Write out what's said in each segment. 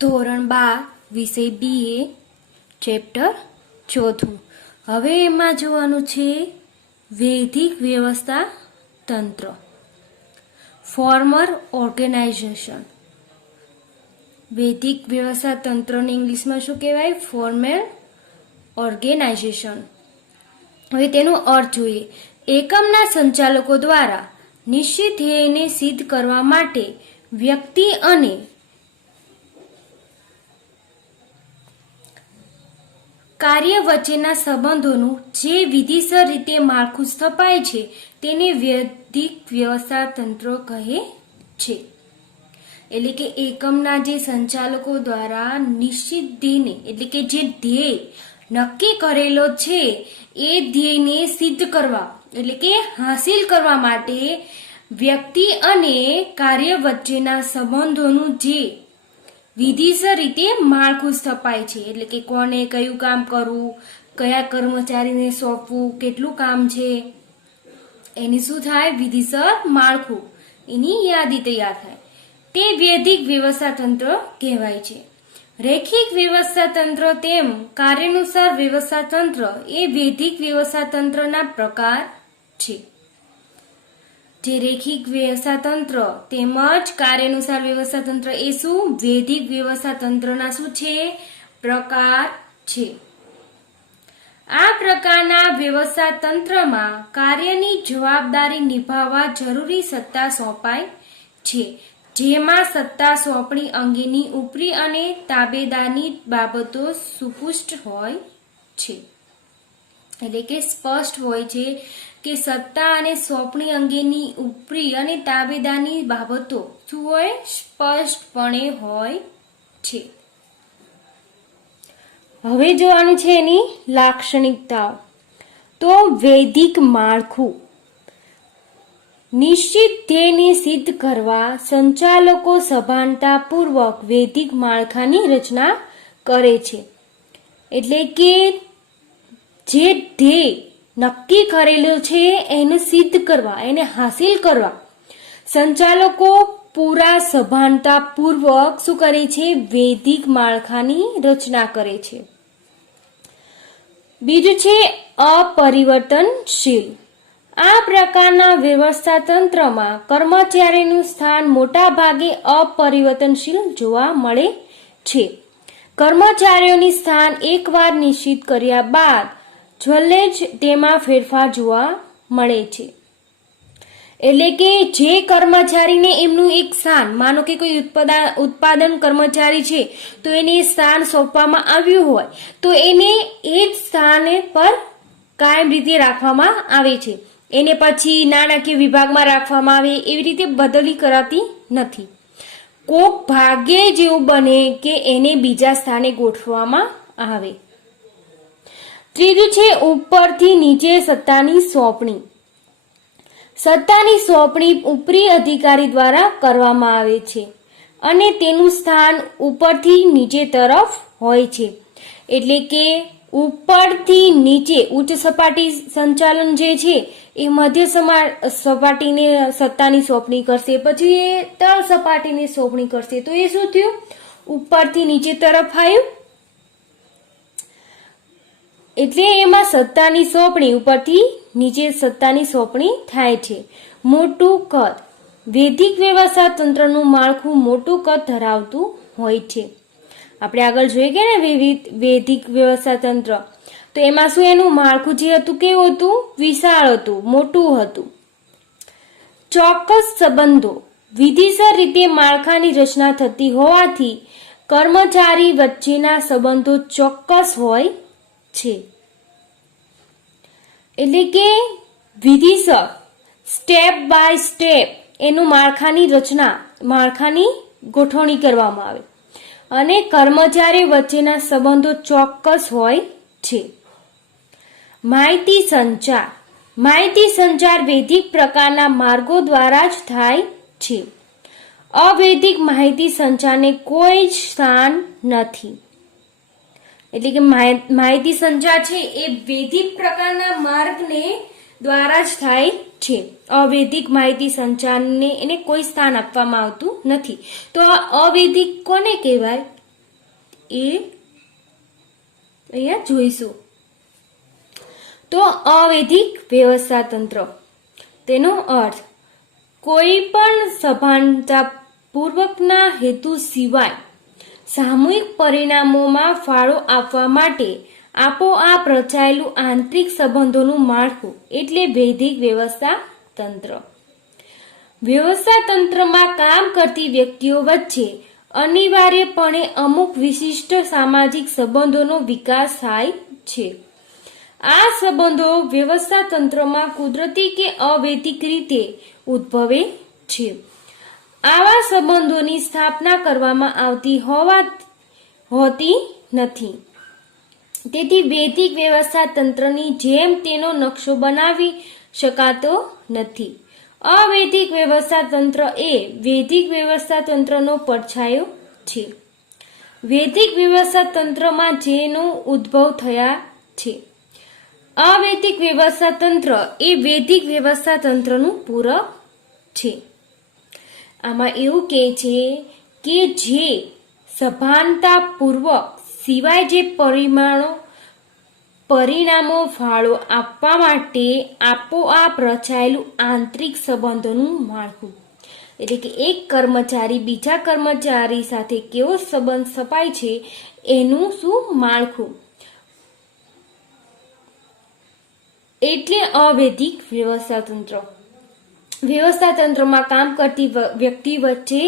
ધોરણ 12 વિષય BA chapter 4. હવે એમાં જોવાનું છે વૈદિક વ્યવસ્થા તંત્ર, ફોર્મર ઓર્ગેનાઇઝેશન. વૈદિક વ્યવસ્થા તંત્રને ઇંગ્લિશમાં શું કહેવાય? Formal organisation. હવે તેનો અર્થ જોઈએ. એકમના સંચાલકો દ્વારા નિશ્ચિત ધ્યેયને સિદ્ધ કરવા માટે વ્યક્તિ અને કાર્ય વચ્ચેના સંબંધોનું જે વિધિસર રીતે માળખું સ્થપાય છે તેને વૈદિક વ્યવસ્થા તંત્ર કહે છે. એટલે કે એકમના જે સંચાલકો દ્વારા નિશ્ચિત ધ્યેયને, એટલે કે જે ધ્યેય નક્કી કરેલો છે એ ધ્યેયને સિદ્ધ કરવા, એટલે કે હાસિલ કરવા માટે વ્યક્તિ અને કાર્ય વચ્ચેના સંબંધોનું જે વિધિસર રીતે માળખું સ્થપાય છે, એટલે કે કોને કયું કામ કરવું, કયા કર્મચારીને સોંપવું, કેટલું કામ છે, એની શું થાય? વિધિસર માળખું, એની યાદી તૈયાર થાય, તે વૈદિક વ્યવસ્થા તંત્ર કહેવાય છે. રેખિક વ્યવસ્થા તંત્ર તેમ કાર્યાનુસાર વ્યવસ્થા તંત્ર એ વૈદિક વ્યવસ્થા તંત્રના પ્રકાર છે. જે રેખિક વ્યવસ્થા તંત્ર તેમજ કાર્યાનુસાર વ્યવસ્થા તંત્ર એ શું? વૈદિક વ્યવસ્થા તંત્રના શું છે? પ્રકાર છે. આ પ્રકારના વ્યવસ્થા તંત્રમાં કાર્યની જવાબદારી નિભાવવા જરૂરી સત્તા સોંપાય છે, જેમાં સત્તા સોંપણી અંગેની ઉપરી અને તાબેદારની બાબતો સુસ્પષ્ટ હોય છે. એટલે કે સ્પષ્ટ હોય છે કે સત્તા અને સોંપણી અંગેની ઉપરી અને તાબેદારની બાબતો શું હોય? સ્પષ્ટપણે હોય છે. હવે જોવાનું છે એની લાક્ષણિકતાઓ. તો વૈદિક માળખું. નિશ્ચિત ધ્યેયને સિદ્ધ કરવા સંચાલકો સભાનતાપૂર્વક વૈદિક માળખાની રચના કરે છે. એટલે કે જે ધ્યેય નક્કી કરેલો છે એને સિદ્ધ કરવા, એને હાસિલ કરવા સંચાલકો પૂરા સભાનતાપૂર્વક શું કરે છે? વૈદિક માળખાની રચના કરે છે. બીજું છે અપરિવર્તનશીલ. આ પ્રકારના વ્યવસ્થા તંત્રમાં કર્મચારીનું સ્થાન મોટા ભાગે અપરિવર્તનશીલ જોવા મળે છે. કર્મચારીઓની સ્થાન એકવાર નિશ્ચિત કર્યા બાદ છેલ્લે જ તેમાં ફેરફાર જોવા મળે છે. એટલે કે જે કર્મચારીને એમનું એક સ્થાન, માનો કે કોઈ ઉત્પાદન કર્મચારી છે તો એને સ્થાન સોંપવામાં આવ્યું હોય તો એને એ જ સ્થાન પર કાયમ રીતે રાખવામાં આવે છે. એને પછી નાણાકીય વિભાગમાં રાખવામાં આવે, એવી રીતે બદલી કરાતી નથી. કોક ભાગ્યે જેવું બને કે એને બીજા સ્થાને ગોઠવવામાં આવે. ત્રીજું છે ઉપરથી નીચે સત્તાની સોંપણી. સત્તાની સોંપણી ઉપરી અધિકારી દ્વારા કરવામાં આવે છે અને તેનું સ્થાન ઉપરથી નીચે તરફ હોય છે. એટલે કે ઉપરથી નીચે ઉચ્ચ સપાટી સંચાલન જે છે એ મધ્ય સપાટીને સત્તાની સોંપણી કરશે, પછી એ તળ સપાટીને સોંપણી કરશે. તો એ શું થયું? ઉપરથી નીચે તરફ આવ્યું. એટલે એમાં સત્તાની સોંપણી ઉપરથી નીચે સત્તાની સોંપણી થાય છે. મોટું કદ. વૈદિક વ્યવસ્થા તંત્રનું માળખું મોટું કદ ધરાવતું હોય છે. આપણે આગળ જોઈએ કે ને વૈદિક વ્યવસ્થા તંત્ર, તો એમાં શું એનું માળખું જે હતું કેવું હતું? વિશાળ હતું, મોટું હતું. ચોક્કસ સંબંધો. વિધિસર રીતે માળખાની રચના થતી હોવાથી કર્મચારી વચ્ચેના સંબંધો ચોક્કસ હોય છે. એટલે કે વિધિસર સ્ટેપ બાય સ્ટેપ એનું માળખાની ગોઠવણી કરવામાં આવે અને કર્મચારી વચ્ચેના સંબંધો ચોક્કસ હોય છે. માહિતી સંચાર. માહિતી સંચાર વૈદિક પ્રકારના માર્ગો દ્વારા જ થાય છે. અવૈદિક માહિતી સંચારને કોઈ જ સ્થાન નથી. એટલે કે માહિતી સંચાર છે એ વૈદિક પ્રકારના માર્ગને દ્વારા જ થાય છે. અવૈદિક માહિતી સંચારને એને કોઈ સ્થાન આપવામાં આવતું નથી. તો આ અવૈદિક કોને કહેવાય? એ અહીંયા જોઈશું. તો અવૈધિક વ્યવસ્થા તંત્ર, તેનો અર્થ કોઈ પણ સભાનતાપૂર્વકના હેતુ સિવાય સામૂહિક પરિણામોમાં ફાળો આપવા માટે આપોઆપ રચાયેલું આંતરિક સંબંધોનું માળખું એટલે વૈધિક વ્યવસ્થા તંત્ર. વ્યવસ્થા તંત્રમાં કામ કરતી વ્યક્તિઓ વચ્ચે અનિવાર્યપણે અમુક વિશિષ્ટ સામાજિક સંબંધોનો વિકાસ થાય છે. આ સંબંધો વ્યવસ્થા તંત્રમાં કુદરતી કે અવૈધિક રીતે ઉદ્ભવે છે. આવા સંબંધોની સ્થાપના કરવામાં આવતી હોતી નથી. તેથી વૈધિક વ્યવસ્થા તંત્રની જેમ તેનો નકશો બનાવી શકાતો નથી. અવૈધિક વ્યવસ્થા તંત્ર એ વૈધિક વ્યવસ્થા તંત્રનો પડછાયો છે. વૈધિક વ્યવસ્થા તંત્રમાં જેનો ઉદ્ભવ થયા છે. અવૈધિક વ્યવસ્થા તંત્ર એ વૈધિક વ્યવસ્થા તંત્રનું પૂરક છે. આમાં એવું કહે છે કે જે સભાનતાપૂર્વક સિવાય જે પરિણામો ફાળો આપવા માટે આપોઆપ રચાયેલું આંતરિક સંબંધોનું માળખું, એટલે કે એક કર્મચારી બીજા કર્મચારી સાથે કેવો સંબંધ સ્થપાય છે એનું શું માળખું, એટલે અવૈધિક વ્યવસ્થા તંત્ર. વ્યવસ્થા તંત્રમાં કામ કરતી વ્યક્તિ વચ્ચે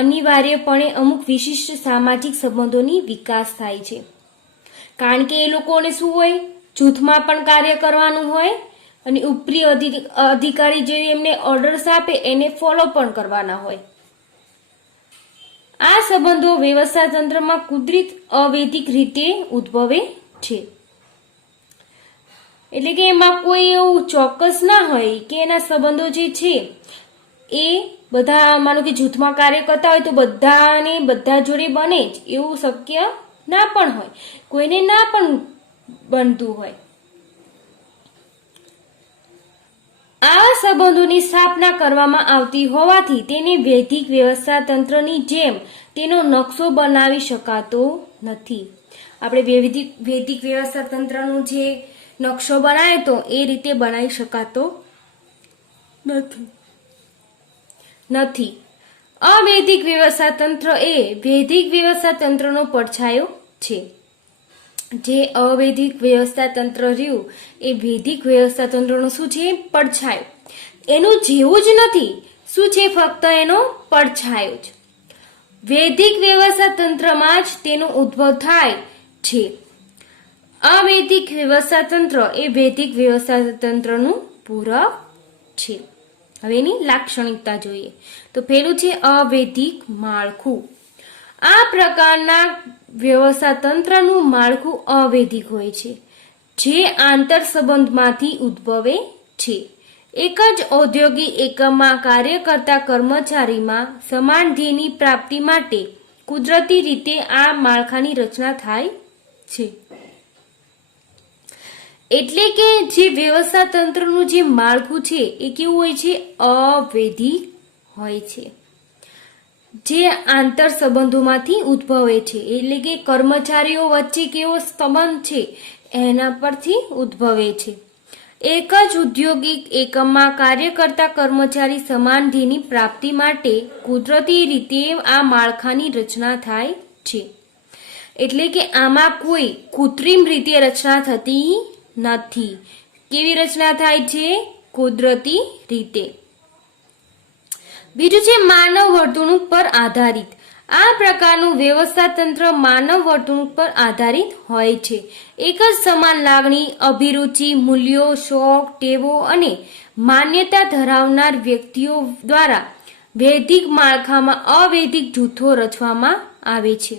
અનિવાર્યપણે અમુક વિશિષ્ટ સામાજિક સંબંધોની વિકાસ થાય છે. કારણ કે એ લોકોને શું હોય, જૂથમાં પણ કાર્ય કરવાનું હોય અને ઉપરી અધિકારી જે એમને ઓર્ડર્સ આપે એને ફોલો પણ કરવાના હોય. આ સંબંધો વ્યવસ્થા તંત્રમાં કુદરતી અવૈધિક રીતે ઉદ્ભવે છે. એટલે કે એમાં કોઈ એવું ચોક્કસ ના હોય કે એના સંબંધો જે છે એ બધા, માનો કે જૂથમાં કાર્ય કરતા હોય તો બધાને બધા જોડે બને જ એવું શક્ય ના પણ હોય, કોઈને ના પણ બનતું હોય. આવા સંબંધોની સ્થાપના કરવામાં આવતી હોવાથી તેને વૈધિક વ્યવસ્થા તંત્રની જેમ તેનો નકશો બનાવી શકાતો નથી. આપણે વૈધિક વ્યવસ્થા તંત્રનું જે નકશો બનાવે તો એ રીતે બનાવી શકાતો નથી. અવૈધિક વ્યવસ્થા તંત્ર એ વૈધિક વ્યવસ્થા તંત્રનો પડછાયો છે. જે અવૈધિક વ્યવસ્થા તંત્ર રહ્યું એ વૈધિક વ્યવસ્થા તંત્રનો શું છે, પડછાયો. એનું જેવું જ નથી, શું છે, ફક્ત એનો પડછાયો જ. વૈધિક વ્યવસ્થા તંત્રમાં જ તેનો ઉદ્ભવ થાય છે. અવૈધિક વ્યવસ્થા તંત્ર એ વૈધિક વ્યવસ્થા તંત્રનું પૂરક છે. હવે એની લાક્ષણિકતા જોઈએ તો પેલું છે અવૈધિક માળખું. આ પ્રકારના વ્યવસ્થા તંત્રનું માળખું અવૈધિક હોય છે, જે આંતર સંબંધમાંથી ઉદ્ભવે છે. એક જ ઔદ્યોગિક એકમમાં કાર્ય કરતા કર્મચારીમાં સમાન ધ્યેયની પ્રાપ્તિ માટે કુદરતી રીતે આ માળખાની રચના થાય છે. એટલે કે જે વ્યવસ્થા તંત્રનું જે માળખું છે એ કેવું હોય છે, અવૈધિક હોય છે, જે આંતર સંબંધોમાંથી ઉદ્ભવે છે. એટલે કે કર્મચારીઓ વચ્ચે કેવો સંબંધ છે એના પરથી ઉદ્ભવે છે. એક જ ઔદ્યોગિક એકમમાં કાર્ય કરતા કર્મચારી સમાન ધ્યેયની પ્રાપ્તિ માટે કુદરતી રીતે આ માળખાની રચના થાય છે. એટલે કે આમાં કોઈ કૃત્રિમ રીતે રચના થતી નથી. કેવી રચના થાય છે, કુદરતી રીતે. બીજું છે માનવ વર્તણૂક પર આધારિત. આ પ્રકારનું વ્યવસ્થા તંત્ર માનવ વર્તણૂક પર આધારિત હોય છે. એક જ સમાન લાગણી, અભિરુચિ, મૂલ્યો, શોખ, ટેવો અને માન્યતા ધરાવનાર વ્યક્તિઓ દ્વારા વૈધિક માળખામાં અવૈધિક જૂથો રચવામાં આવે છે,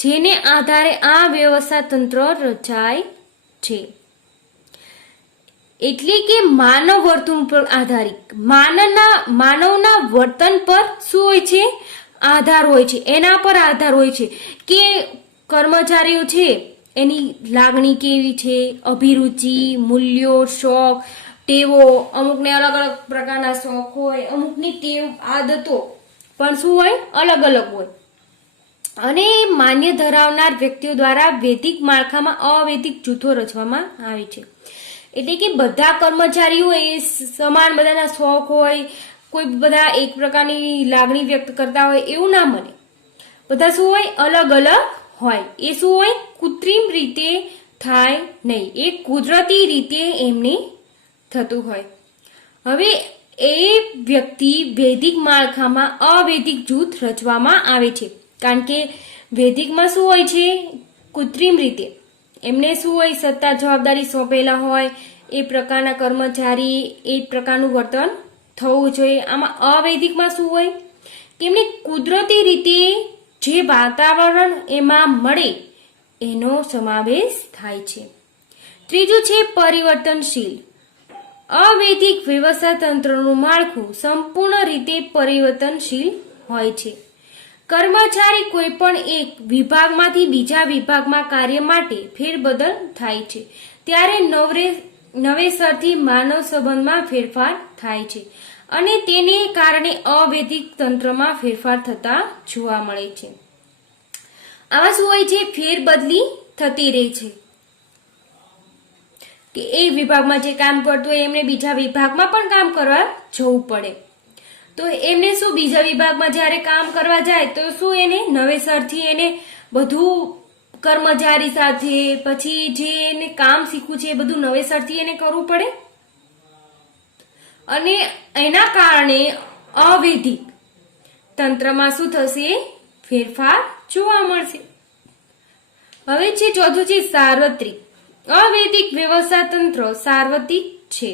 જેને આધારે આ વ્યવસ્થા તંત્ર રચાય છે. એટલે કે માનવ વર્તન પર આધારિત, માનવના વર્તન પર શું હોય છે, આધાર હોય છે. એના પર આધાર હોય છે કે કર્મચારીઓ છે એની લાગણી કેવી છે, અભિરુચિ, મૂલ્યો, શોખ, ટેવો, અમુકને અલગ અલગ પ્રકારના શોખ હોય, અમુકની ટેવ આદતો પણ શું હોય, અલગ અલગ હોય. અને માન્ય ધરાવનાર વ્યક્તિઓ દ્વારા વૈદિક માળખામાં અવૈદિક જૂથો રચવામાં આવે છે. એટલે કે બધા કર્મચારીઓ એ સમાન બધાના શોખ હોય, કોઈ બધા એક પ્રકારની લાગણી વ્યક્ત કરતા હોય એવું ના બને. બધા શું હોય, અલગ અલગ હોય. એ શું હોય, કૃત્રિમ રીતે થાય નહીં, એ કુદરતી રીતે એમને થતું હોય. હવે એ વ્યક્તિ વૈદિક માળખામાં અવૈદિક જૂથ રચવામાં આવે છે, કારણ કે વૈદિકમાં શું હોય છે, કૃત્રિમ રીતે એમને શું હોય, સત્તા જવાબદારી સોંપેલા હોય, એ પ્રકારના કર્મચારી એ પ્રકારનું વર્તન થવું જોઈએ. આમાં અવૈદિકમાં શું હોય કે એમને કુદરતી રીતે જે વાતાવરણ એમાં મળે એનો સમાવેશ થાય છે. ત્રીજું છે પરિવર્તનશીલ. અવૈદિક વ્યવસ્થા તંત્રનું માળખું સંપૂર્ણ રીતે પરિવર્તનશીલ હોય છે. કર્મચારી કોઈ પણ એક વિભાગમાંથી બીજા વિભાગમાં કાર્ય માટે ફેરબદલ થાય છે ત્યારે નવેસરથી માનવ સંબંધમાં ફેરફાર થાય છે અને તેને કારણે અવૈદિક તંત્રમાં ફેરફાર થતા જોવા મળે છે. આમાં શું હોય છે, ફેરબદલી થતી રહે છે કે એક વિભાગમાં જે કામ કરતું હોય એમને બીજા વિભાગમાં પણ કામ કરવા જવું પડે. તો એમને શું, બીજા વિભાગમાં જ્યારે કામ કરવા જાય તો શું એને નવેસરથી એને બધું કર્મચારી સાથે પછી જે એને કામ શીખવું છે એ બધું નવેસરથી એને કરવું પડે અને એના કારણે અવૈદિક તંત્રમાં શું થશે, ફેરફાર જોવા મળશે. હવે છે ચોથું છે સાર્વત્રિક. અવૈદિક વ્યવસ્થા તંત્ર સાર્વત્રિક છે,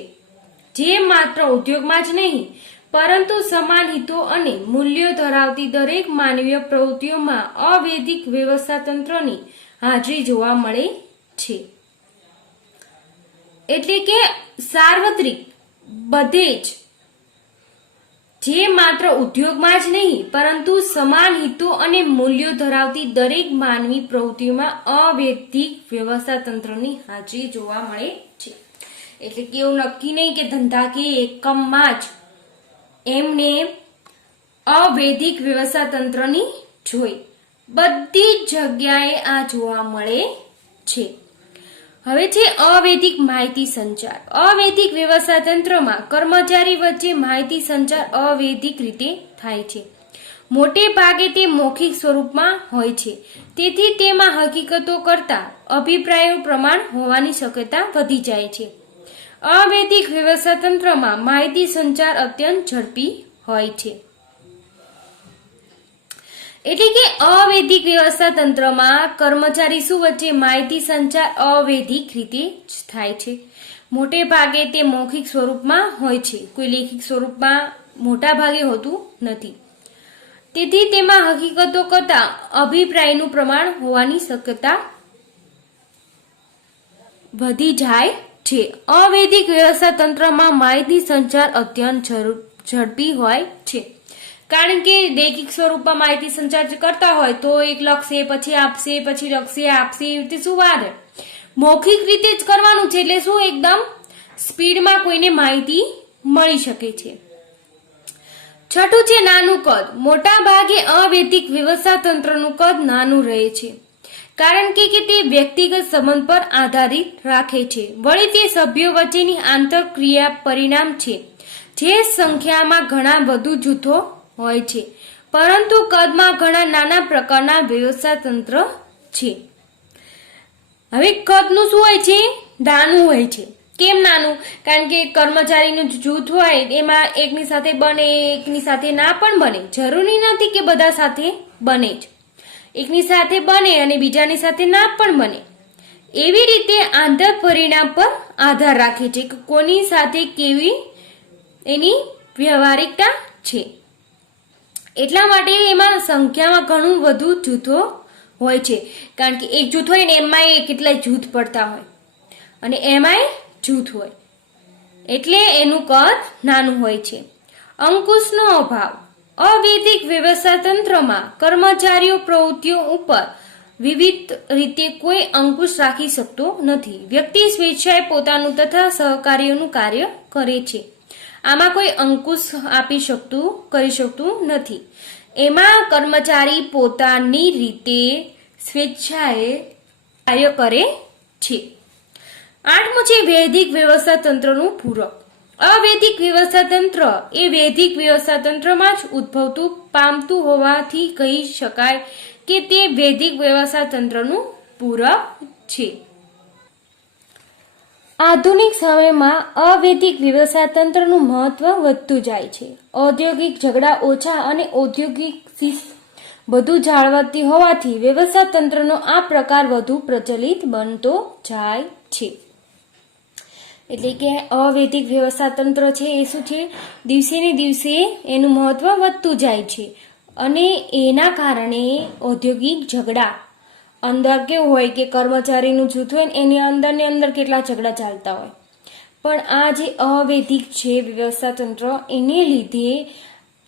જે માત્ર ઉદ્યોગમાં જ નહીં પરંતુ સમાન હિતો અને મૂલ્યો ધરાવતી દરેક માનવીય પ્રવૃત્તિઓમાં અવૈદિક વ્યવસ્થા તંત્રની હાજરી જોવા મળે છે. એટલે કે સાર્વત્રિક, બધે જ, જે માત્ર ઉદ્યોગમાં જ નહીં પરંતુ સમાન હિતો અને મૂલ્યો ધરાવતી દરેક માનવી પ્રવૃત્તિઓમાં અવૈદિક વ્યવસ્થા તંત્રની હાજરી જોવા મળે છે. એટલે કે એવું નક્કી નહીં કે ધંધાકીય એકમમાં જ એમને અવૈદિક વ્યવસ્થા તંત્રની જોઈ, બધી જ જગ્યાએ આ જોવા મળે છે. હવે છે અવૈદિક માહિતી સંચાર. અવૈદિક વ્યવસ્થા તંત્રમાં કર્મચારી વચ્ચે માહિતી સંચાર અવૈદિક રીતે થાય છે. મોટે ભાગે તે મૌખિક સ્વરૂપમાં હોય છે, તેથી તેમાં હકીકતો કરતા અભિપ્રાયો પ્રમાણ હોવાની શક્યતા વધી જાય છે. અવૈદિક વ્યવસ્થા તંત્રમાં માહિતી સંચાર અત્યંત ઝડપી હોય છે. એટલે કે અવૈદિક વ્યવસ્થા તંત્રમાં કર્મચારી શું વચ્ચે માહિતી સંચાર અવૈદિક રીતે જ થાય છે. મોટે ભાગે તે મૌખિક સ્વરૂપમાં હોય છે, કોઈ લેખિત સ્વરૂપમાં મોટા ભાગે હોતું નથી, તેથી તેમાં હકીકતો કરતા અભિપ્રાયનું પ્રમાણ હોવાની શક્યતા વધી જાય છે. અવૈદિક વ્યવસ્થા તંત્રમાં માહિતી સંચાર અત્યંત ઝડપી હોય છે, કારણ કે લેખિત સ્વરૂપમાં માહિતી સંચાર કરતા હોય તો એક લખશે, પછી આપશે, પછી લખશે, આપશે, એવી રીતે શું વાર, મૌખિક રીતે જ કરવાનું છે, એટલે શું એકદમ સ્પીડમાં કોઈને માહિતી મળી શકે છે. છઠ્ઠું છે નાનું કદ. મોટા ભાગે અવૈદિક વ્યવસ્થા તંત્રનું કદ નાનું રહે છે, કારણ કે તે વ્યક્તિગત સંબંધ પર આધારિત રાખે છે. વળી તે સભ્યો વચ્ચેની આંતરક્રિયા પરિણામ છે, જે સંખ્યામાં ઘણા વધુ જૂથો હોય છે, પરંતુ કદમાં ઘણા નાના પ્રકારના વ્યવસ્થા તંત્ર છે. હવે કદનું શું હોય છે, નાનું હોય છે. કેમ નાનું? કારણ કે કર્મચારીનું જૂથ હોય એમાં એકની સાથે બને, એકની સાથે ના પણ બને. જરૂરી નથી કે બધા સાથે બને જ, એકની સાથે બને અને બીજાની સાથે ના પણ બને. એવી રીતે આંતર પરિણામ પર આધાર રાખે છે કે કોની સાથે કેવી એની વ્યવહારિકતા છે. એટલા માટે એમાં સંખ્યામાં ઘણું વધુ જૂથો હોય છે, કારણ કે એક જૂથ હોય ને એમાંય કેટલાય જૂથ પડતા હોય અને એમાંય જૂથ હોય, એટલે એનું કદ નાનું હોય છે. અંકુશનો અભાવ. અવૈદિક વ્યવસ્થા તંત્રમાં કર્મચારીઓ પ્રવૃત્તિઓ ઉપર વિવિધ રીતે કોઈ અંકુશ રાખી શકતો નથી. વ્યક્તિ સ્વેચ્છાએ પોતાનું તથા સહકારીઓનું કાર્ય કરે છે. આમાં કોઈ અંકુશ કરી શકતું નથી. એમાં કર્મચારી પોતાની રીતે સ્વેચ્છાએ કાર્ય કરે છે. 8મું છે વૈદિક વ્યવસ્થા તંત્રનું પૂરક. અવૈદિક વ્યવસ્થા તંત્ર એ વૈદિક વ્યવસ્થા તંત્રમાં જ ઉદ્ભવતું પામતું હોવાથી કહી શકાય કે તે વૈદિક વ્યવસ્થા તંત્રનું પૂરક છે. આધુનિક સમયમાં અવૈદિક વ્યવસ્થા તંત્રનું મહત્વ વધતું જાય છે. ઔદ્યોગિક ઝઘડા ઓછા અને ઔદ્યોગિક શિસ્ત વધુ જાળવતી હોવાથી વ્યવસ્થા તંત્રનો આ પ્રકાર વધુ પ્રચલિત બનતો જાય છે. એટલે કે અવૈદિક વ્યવસ્થા તંત્ર છે એ શું છે, દિવસે ને દિવસે એનું મહત્વ વધતું જાય છે અને એના કારણે ઔદ્યોગિક ઝઘડા અંદર કેવું હોય કે કર્મચારીનું જૂથ હોય ને એની અંદર ને અંદર કેટલા ઝઘડા ચાલતા હોય, પણ આ જે અવૈદિક છે વ્યવસ્થા તંત્ર એને લીધે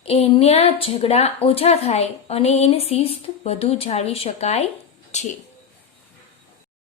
એના ઝઘડા ઓછા થાય અને એની શિસ્ત વધુ જાળવી શકાય છે.